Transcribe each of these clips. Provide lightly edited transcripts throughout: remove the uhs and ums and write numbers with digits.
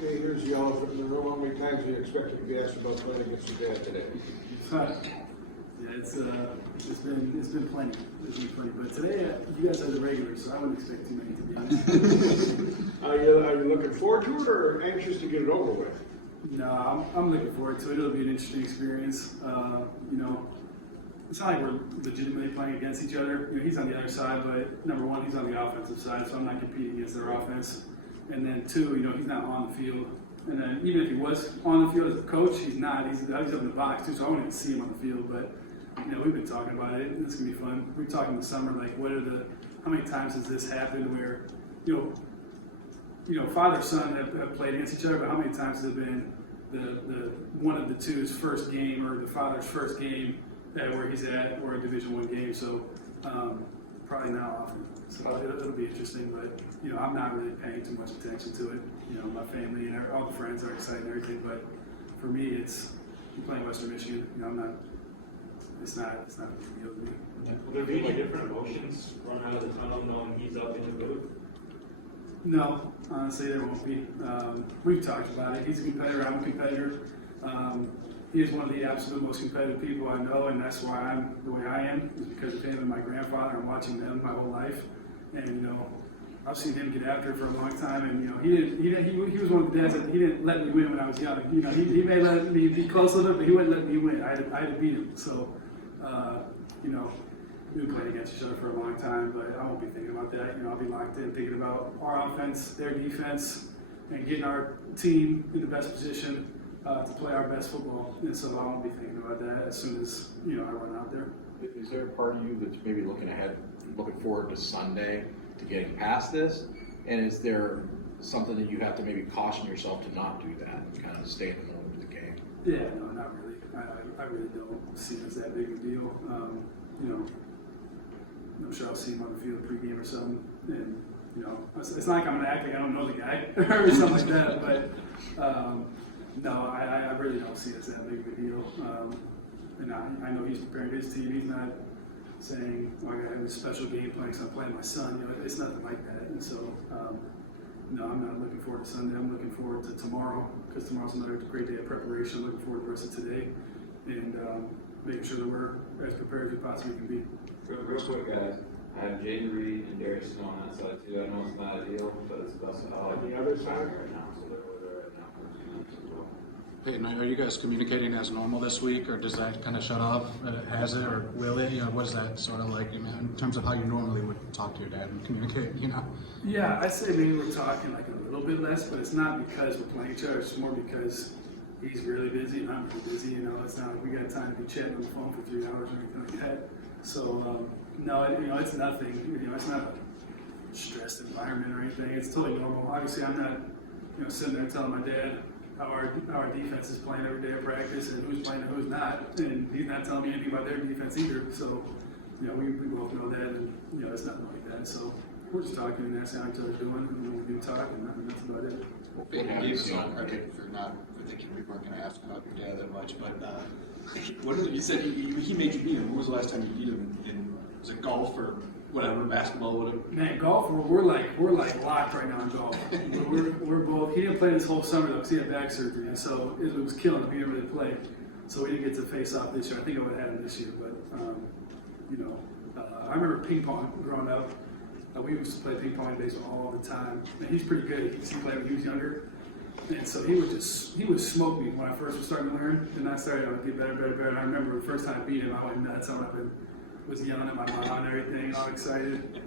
Okay, here's the elephant in the room. How many times do you expect to be asked about playing against your dad today? Yeah, it's been plenty. It's been plenty. But today, you guys are the regulars, so I wouldn't expect too many to be honest. Are you looking forward to it or anxious to get it over with? No, I'm looking forward to it. It'll be an interesting experience. It's not like we're legitimately playing against each other. He's on the other side, but number one, he's on the offensive side, so I'm not competing against their offense. And then two, he's not on the field. And then even if he was on the field as a coach, he's not. He's up in the box too, so I won't even see him on the field. But we've been talking about it. It's gonna be fun. We were talking in the summer, like how many times has this happened where, father son have played against each other, but how many times has it been the one of the two's first game or the father's first game where he's at, or a Division I game? So probably not often. So it'll be interesting, but I'm not really paying too much attention to it. My family and all the friends are excited and everything, but for me, it's playing Western Michigan. I'm not. It's not a big deal to me. Will there be any different emotions run out of the tunnel knowing he's up in the booth? No, honestly, there won't be. We've talked about it. He's a competitor. I'm a competitor. He is one of the absolute most competitive people I know, and that's why I'm the way I am, is because of him and my grandfather. I'm watching them my whole life, and I've seen him get after it for a long time. And he was one of the dads that he didn't let me win when I was young. He may let me be close with it, but he wouldn't let me win. I had to beat him. So, we've been playing against each other for a long time, but I won't be thinking about that. I'll be locked in thinking about our offense, their defense, and getting our team in the best position to play our best football. And so I won't be thinking about that as soon as I run out there. Is there a part of you that's maybe looking forward to Sunday to getting past this? And is there something that you have to maybe caution yourself to not do that and kind of stay in the moment of the game? Yeah, no, not really. I really don't see it as that big of a deal. I'm sure I'll see him on the field pregame or something, and it's not like I'm gonna act like I don't know the guy or something like that. But no, I really don't see it as that big of a deal. And I know he's preparing his team. He's not saying, "Oh, I gotta have a special game plan because I'm playing my son." It's nothing like that. And so, no, I'm not looking forward to Sunday. I'm looking forward to tomorrow, because tomorrow's another great day of preparation. I'm looking forward to the rest of today, and making sure that we're as prepared as we possibly can be. Real quick, guys. I have Jaden Reed and Darius Snow on that side too. I know it's not ideal, but it's the best On the other side? right now. So they're where they're at now. Payton, are you guys communicating as normal this week, or does that kind of shut off? Has it, or will it? What is that sort of like, in terms of how you normally would talk to your dad and communicate? Yeah, I'd say maybe we're talking like a little bit less, but it's not because we're playing each other. It's more because he's really busy and I'm really busy. It's not like we got time to be chatting on the phone for 3 hours or anything like that. So no, it's nothing. It's not a stressed environment or anything. It's totally normal. Obviously, I'm not, sitting there telling my dad how our defense is playing every day of practice and who's playing and who's not, and he's not telling me anything about their defense either. So, we both know that, and it's nothing like that. So we're just talking and asking how each other's doing, and when we do talk, and that's about it. Payton gave us all credit for thinking we weren't going to ask about your dad that much, but you said he made you beat him. When was the last time you beat him was it golf or whatever, basketball, whatever? Man, golf, we're like locked right now in golf. we're both. He didn't play this whole summer though, because he had back surgery, and so it was killing him. He didn't really play, so we didn't get to face off this year. I think I would have had him this year, but I remember ping pong growing up. We used to play ping pong and baseball all the time, and he's pretty good. He played when he was younger, and so he would smoke me when I first was starting to learn, and I started to get better. I remember the first time I beat him, I went nuts. I went up and was yelling at my mom and everything, all excited.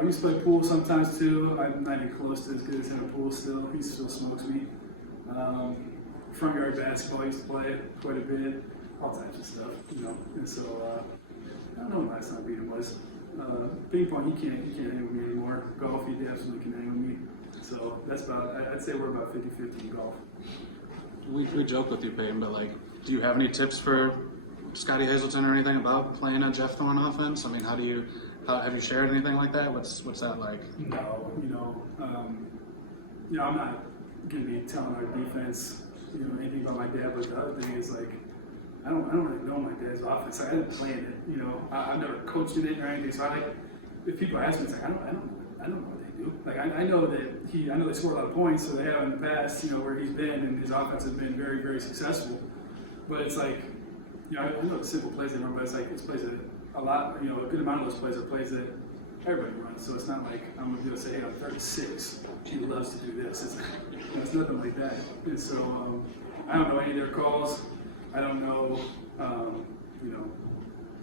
We used to play pool sometimes too. I'm not even close to as good as him in pool still. He still smokes me. Front yard basketball, I used to play it quite a bit, all types of stuff, And so I don't know when the last time I beat him was. Ping pong, he can't hang with me anymore. Golf, he absolutely can hang with me. So that's I'd say we're about 50-50 in golf. We joke with you, Payton, but do you have any tips for Scotty Hazelton or anything about playing a Jeff Thorne offense? I mean, have you shared anything like that? What's that like? No, I'm not going to be telling our defense, anything about my dad. But the other thing is I don't really know my dad's offense. I didn't play in it. I've never coached in it or anything. So if people ask me, it's I don't know what they do. like I know that I know they score a lot of points, so they have in the past, where he's been, and his offense has been very, very successful. But it's like, I know the simple plays they run, but it's like it's plays that a lot, a good amount of those plays are plays that everybody runs. So it's not like I'm going to say, hey, I'm 36. He loves to do this. It's nothing like that. And so I don't know any of their calls. I don't know,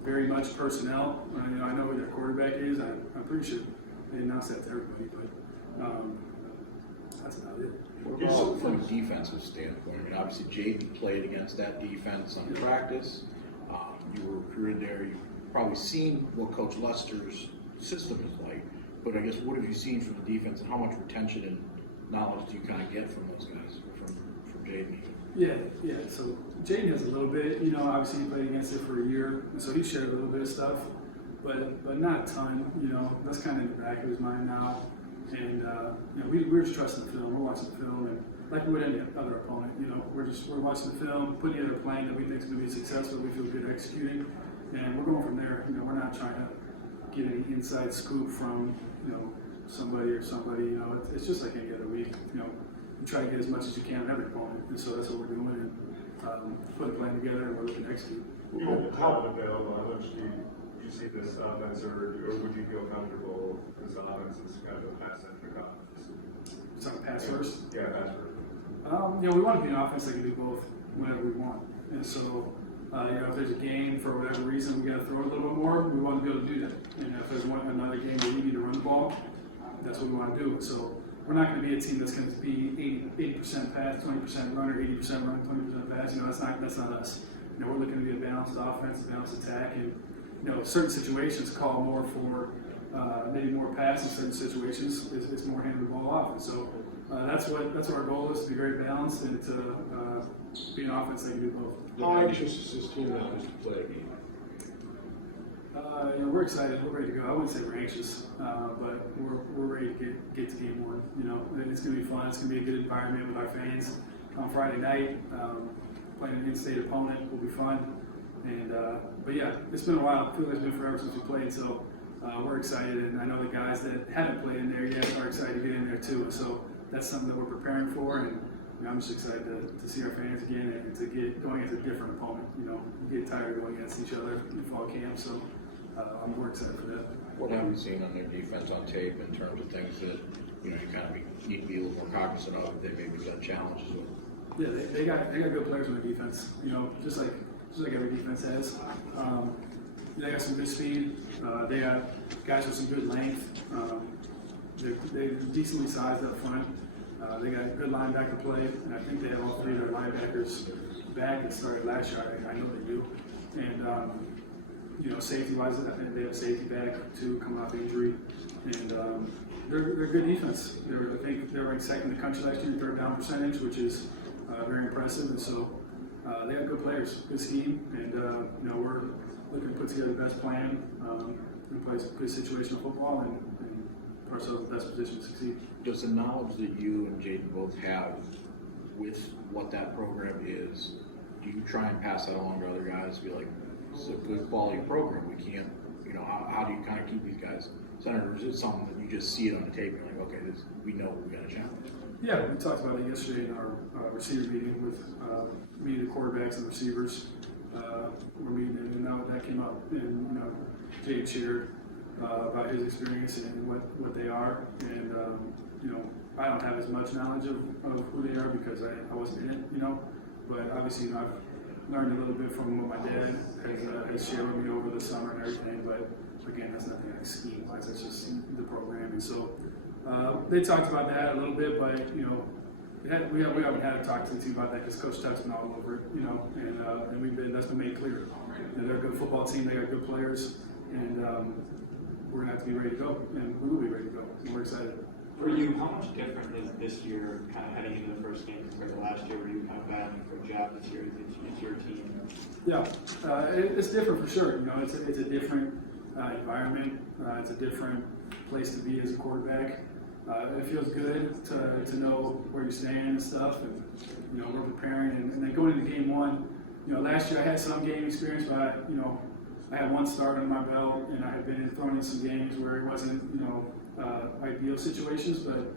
very much personnel. I know who their quarterback is. I'm pretty sure they announced that to everybody, but that's about it. What about from a defensive standpoint? I mean, obviously Jaden played against that defense on practice. You were recruited there. You've probably seen what Coach Lester's system is like. But I guess what have you seen from the defense, and how much retention and knowledge do you kind of get from those guys, from Jaden? Yeah. So Jaden has a little bit. Obviously he played against it for a year, and so he shared a little bit of stuff, but not a ton. That's kind of in the back of his mind now. And we're just trusting the film. We're watching the film, and like we would any other opponent, we're watching the film, putting together a plan that we think is going to be successful. We feel good executing, and we're going from there. We're not trying to get any inside scoop from somebody or somebody. It's just like any other week. You try to get as much as you can on every opponent, and so that's what we're doing. And put a plan together, and we're looking to execute. Even the top of the field, how much do you see this offense, or would you feel comfortable this offense is kind of a pass-centric offense? Talking pass first. Yeah, pass first. We want to be an offense that can do both whenever we want. And so, if there's a game for whatever reason we got to throw it a little bit more, we want to be able to do that. And if there's another game where we need to run the ball, that's what we want to do. So we're not going to be a team that's going to be 80% pass, 20% run, or 80% run, 20% pass. That's not us. We're looking to be a balanced offense, a balanced attack, and certain situations call more for maybe more pass. In certain situations, it's more hand the ball off. And so that's what our goal is, to be very balanced and to be an offense that can do both. How anxious is this team now to play a game? We're excited. We're ready to go. I wouldn't say we're anxious, but we're ready to get to game one. It's going to be fun. It's going to be a good environment with our fans on Friday night. Playing an in-state opponent will be fun. And but yeah, it's been a while. I feel like it's been forever since we played. So we're excited, and I know the guys that haven't played in there yet are excited to get in there too. And so that's something that we're preparing for, and I'm just excited to see our fans again and to get going against a different opponent. You get tired of going against each other in fall camp. So I'm more excited for that. What have you seen on their defense on tape in terms of things that you kind of need to be a little more cognizant of? They maybe got challenges with. Yeah, they got good players on their defense. Just like every defense has. They got some good speed. They got guys with some good length. They're decently sized up front. They got good linebacker play, and I think they have all three of their linebackers back that started last year. I know they do. And safety-wise, I think they have safety back too, coming off injury. And they're good defense. I think they were ranked second in the country last year in third down percentage, which is very impressive. And so they have good players, good scheme, and we're looking to put together the best plan and play good situational football and put ourselves in the best position to succeed. Does the knowledge that you and Jaden both have with what that program is, do you try and pass that along to other guys? Be like, this is a good quality program. We can't, how do you kind of keep these guys centered? Or is it something that you just see it on the tape and you're like, okay, we know we got a challenge? Yeah, we talked about it yesterday in our receiver meeting with me, the quarterbacks and the receivers. We're meeting, and now that came up, and Jay shared about his experience and what they are, and I don't have as much knowledge of who they are because I wasn't in it, but obviously I've learned a little bit from what my dad has shared with me over the summer and everything, but again, that's nothing like scheme-wise, that's just the program, and so they talked about that a little bit, but we haven't had a talk to the team about that because Coach Tuck's been all over it, and that's been made clear. They're a good football team, they got good players, and we're gonna have to be ready to go, and we will be ready to go. And we're excited. For you, how much different is this year, kind of heading into the first game compared to last year, where you kind of battling for Jeff this year? It's your team. Yeah, it's different for sure. It's a different environment. It's a different place to be as a quarterback. It feels good to know where you stand and stuff, and we're preparing. And then going into game one, last year I had some game experience, but I had one start on my belt, and I had been thrown in some games where it wasn't ideal situations, but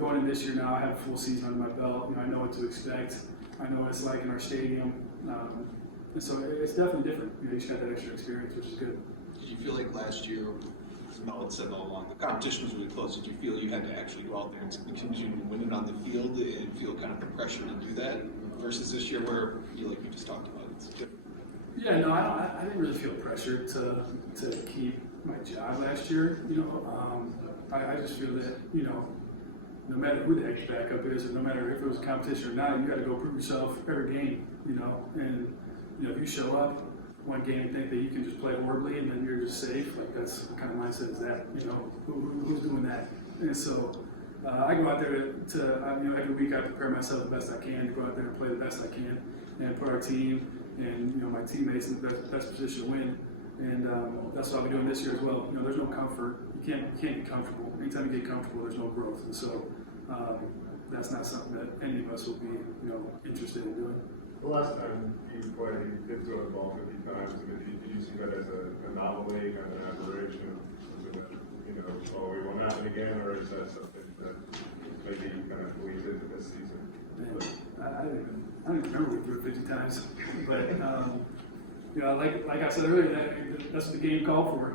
going in this year now, I have a full season under my belt. I know what to expect. I know what it's like in our stadium, and so it's definitely different. You just got that extra experience, which is good. Did you feel like last year, as Mel had said all along, the competition was really close? Did you feel you had to actually go out there and continue to win it on the field and feel kind of the pressure to do that versus this year where, like you just talked about, it's different? Yeah, no, I didn't really feel pressure to keep my job last year. I just feel that, no matter who the heck backup is, or no matter if it was a competition or not, you got to go prove yourself every game, and, if you show up one game and think that you can just play horribly and then you're just safe, like that's what kind of mindset is that, who's doing that? And so I go out there to every week I prepare myself the best I can to go out there and play the best I can and put our team and, my teammates in the best position to win. And that's what I'll be doing this year as well. There's no comfort. You can't get comfortable. Anytime you get comfortable, there's no growth. And so that's not something that any of us will be, interested in doing. The last time you played, you did throw the ball 50 times. Did you see that as an anomaly, kind of an aberration? Oh, it won't happen again, or is that something that maybe you kind of believed into this season? Man, I don't even remember we threw it 50 times. But, like I said earlier, that's what the game called for,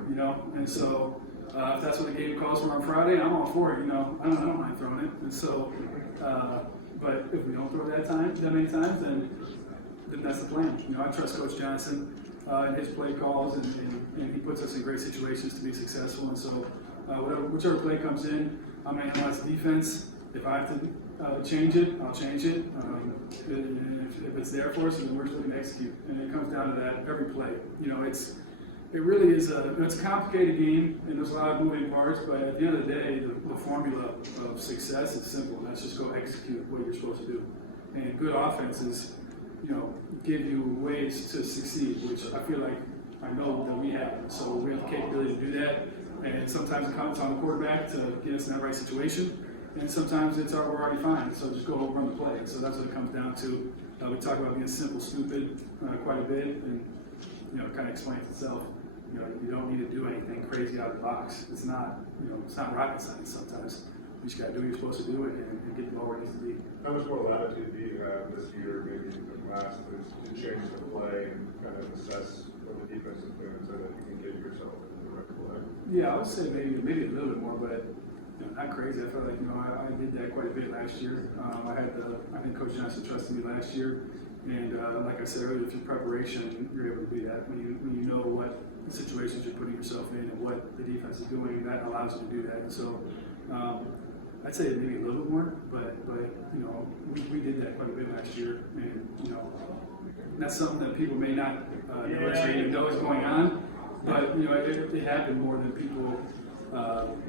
And so if that's what the game calls for on Friday, I'm all for it, I don't mind throwing it. And so, but if we don't throw that many times, then that's the plan. I trust Coach Johnson and his play calls, and he puts us in great situations to be successful. And so, whichever play comes in, I'm going to analyze the defense. If I have to change it, I'll change it. If it's there for us, then we're just going to execute. And it comes down to that every play. It really is it's a complicated game, and there's a lot of moving parts, but at the end of the day, the formula of success is simple. That's just go execute what you're supposed to do. And good offenses, give you ways to succeed, which I feel like I know that we have. So we have the capability to do that. And sometimes it comes on the quarterback to get us in that right situation. And sometimes we're already fine. So just go run the play. So that's what it comes down to. We talk about being simple, stupid quite a bit, and it kind of explains itself. You don't need to do anything crazy out of the box. It's not, it's not rocket science sometimes. You just got to do what you're supposed to do and get the ball where it needs to be. How much more latitude do you have this year, maybe than last, to change the play and kind of assess what the defense is doing so that you can get yourself into the right play? Yeah, I would say maybe a little bit more, but not crazy. I felt like I did that quite a bit last year. I think Coach Johnson trusted me last year, and like I said earlier, through preparation, you're able to do that when you know what situations you're putting yourself in and what the defense is doing. That allows you to do that. And so I'd say maybe a little bit more, but we did that quite a bit last year, and that's something that people may not know is going on, but it happened more than people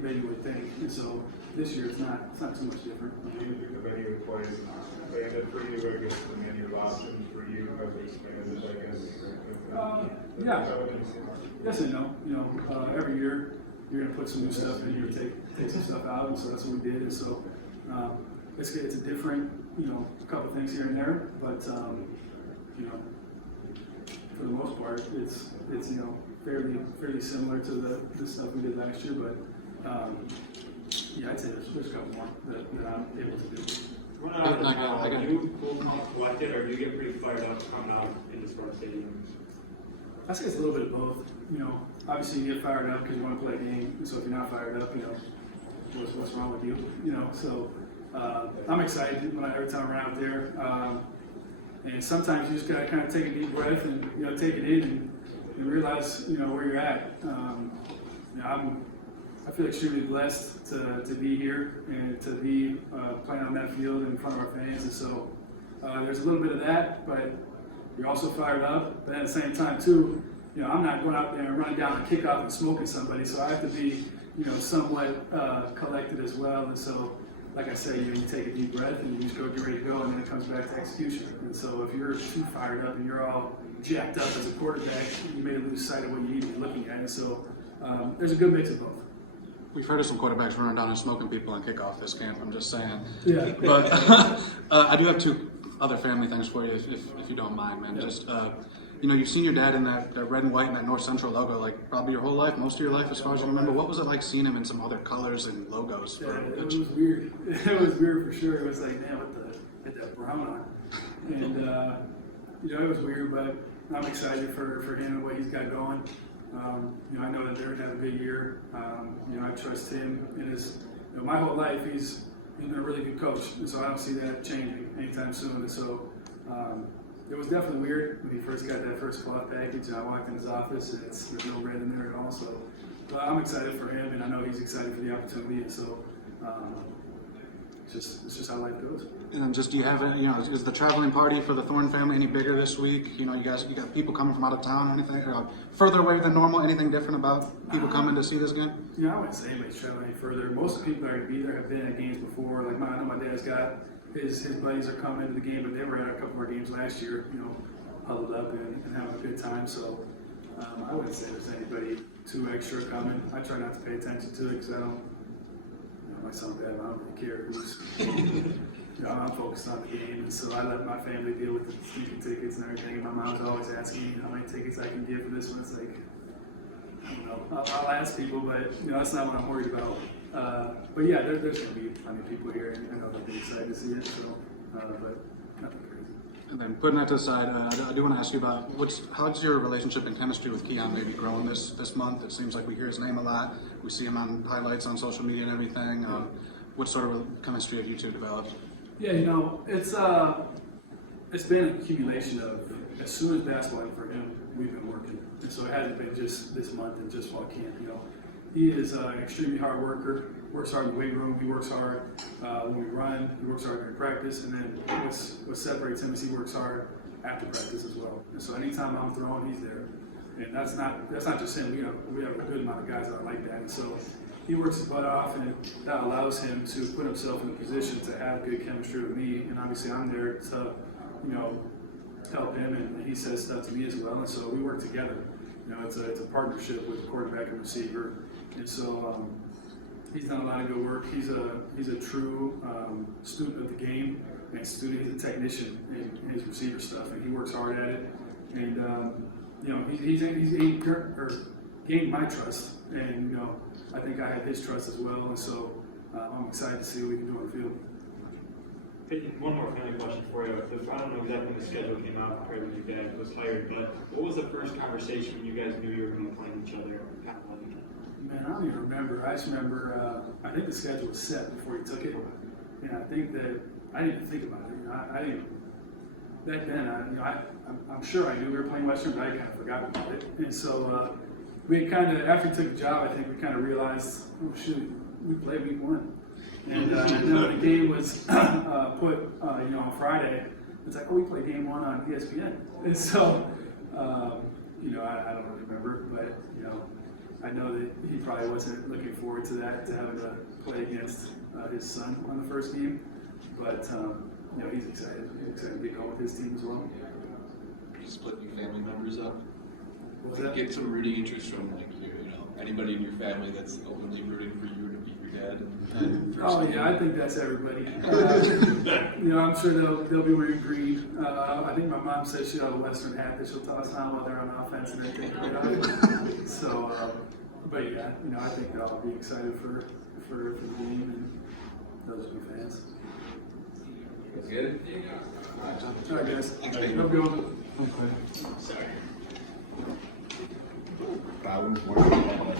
maybe would think. And so this year it's not too much different. Do you think the menu of plays expanded for you? I guess the menu of options for you have expanded, I guess. Yeah. Yes and no. Every year you're going to put some new stuff in, you're going to take some stuff out, and so that's what we did. And so it's a different, couple things here and there, but for the most part, it's fairly similar to the stuff we did last year. But yeah, I'd say there's a couple more that I'm able to do. Are you full collected, or do you get pretty fired up coming out in the Spark Stadium? I say it's a little bit of both. Obviously you get fired up because you want to play a game. And so if you're not fired up, what's wrong with you? So I'm excited every time we're out there. And sometimes you just gotta kind of take a deep breath and take it in and realize where you're at. I feel extremely blessed to be here and to be playing on that field in front of our fans. And so there's a little bit of that, but you're also fired up. But at the same time, too, I'm not going out there and running down a kickoff and smoking somebody. So I have to be, somewhat collected as well. And so, like I say, you take a deep breath and you just get ready to go, and then it comes back to execution. And so if you're too fired up and you're all jacked up as a quarterback, you may lose sight of what you need to be looking at. And so there's a good mix of both. We've heard of some quarterbacks running down and smoking people on kickoff this camp, I'm just saying. Yeah. But I do have two other family things for you, if you don't mind, man. Yeah. Just you know, you've seen your dad in that red and white and that North Central logo, like probably your whole life, most of your life, as far as you remember. What was it like seeing him in some other colors and logos? Yeah, it was weird. It was weird for sure. It was like, man, what that brown on? And, you know, it was weird, but I'm excited for him and what he's got going. You know, I know that they're going to have a big year. You know, I trust him in his, you know, my whole life, he's been a really good coach. And so I don't see that changing anytime soon. And so it was definitely weird when he first got that first cloth package and I walked in his office and there's no red in there at all. So I'm excited for him and I know he's excited for the opportunity. And so it's just how life goes. And then just, do you have, you know, is the traveling party for the Thorne family any bigger this week? You know, you got people coming from out of town or anything, or further away than normal? Anything different about people coming to see this game? You know, I wouldn't say anybody's traveling any further. Most of the people that are going to be there have been at games before. Like, I know my dad's got his buddies are coming to the game, but they were at a couple of our games last year, you know, huddled up and having a good time. So I wouldn't say there's anybody too extra coming. I try not to pay attention to it because I don't, you know, my son bad, I don't really care who's, you know, I'm focused on the game. And so I let my family deal with the sneaking tickets and everything. And my mom's always asking me how many tickets I can give for this one. It's like, I don't know, I'll ask people, but you know, that's not what I'm worried about. But yeah, there's going to be plenty of people here, and I know they'll be excited to see it. So, but nothing crazy. And then putting that to the side, I do want to ask you about how's your relationship and chemistry with Keon maybe growing this month? It seems like we hear his name a lot. We see him on highlights on social media and everything. What sort of chemistry have you two developed? Yeah, you know, it's been an accumulation of, as soon as basketball for him, we've been working. And so it hasn't been just this month and just fall camp, you know. He is an extremely hard worker, works hard in the weight room, he works hard when we run, he works hard during practice, and then what separates him is he works hard after practice as well. And so anytime I'm throwing, he's there. And that's not just him, we have a good amount of guys that are like that. And so he works his butt off, and that allows him to put himself in a position to have good chemistry with me. And obviously I'm there to, you know, help him, and he says stuff to me as well. And so we work together. You know, it's a partnership with the quarterback and receiver. And so he's done a lot of good work. He's a true student of the game, and he's a technician in his receiver stuff, and he works hard at it. And you know, he's gained my trust, and you know, I think I have his trust as well. And so I'm excited to see what we can do on the field. Payton, one more family question for you. Because I don't know exactly when the schedule came out compared when your dad was hired, but what was the first conversation when you guys knew you were going to be playing each other? Man, I don't even remember. I just remember, I think the schedule was set before he took it. And I think that, I didn't even think about it. You know, I didn't, back then, I'm sure I knew we were playing Western, but I kind of forgot about it. And so we kind of, after he took the job, I think we kind of realized, oh shoot, we played week 1. And then when the game was put, you know, on Friday, it's like, oh, we played game 1 on ESPN. And so, you know, I don't really remember, but, you know, I know that he probably wasn't looking forward to that, to having to play against his son on the first game. But, you know, he's excited. He's excited to get going with his team as well. You split your family members up? What's that? Get some rooting interest from, like, you know, anybody in your family that's openly rooting for you to beat your dad? Oh yeah, I think that's everybody. You know, I'm sure they'll be wearing green. I think my mom says she'll have a Western hat that she'll toss on while they're on offense and everything. So, but yeah, you know, I think they'll all be excited for the game, and those will be fans. That's good. All right, guys. Thanks, Payton. Have a good one. Sorry. I was wondering about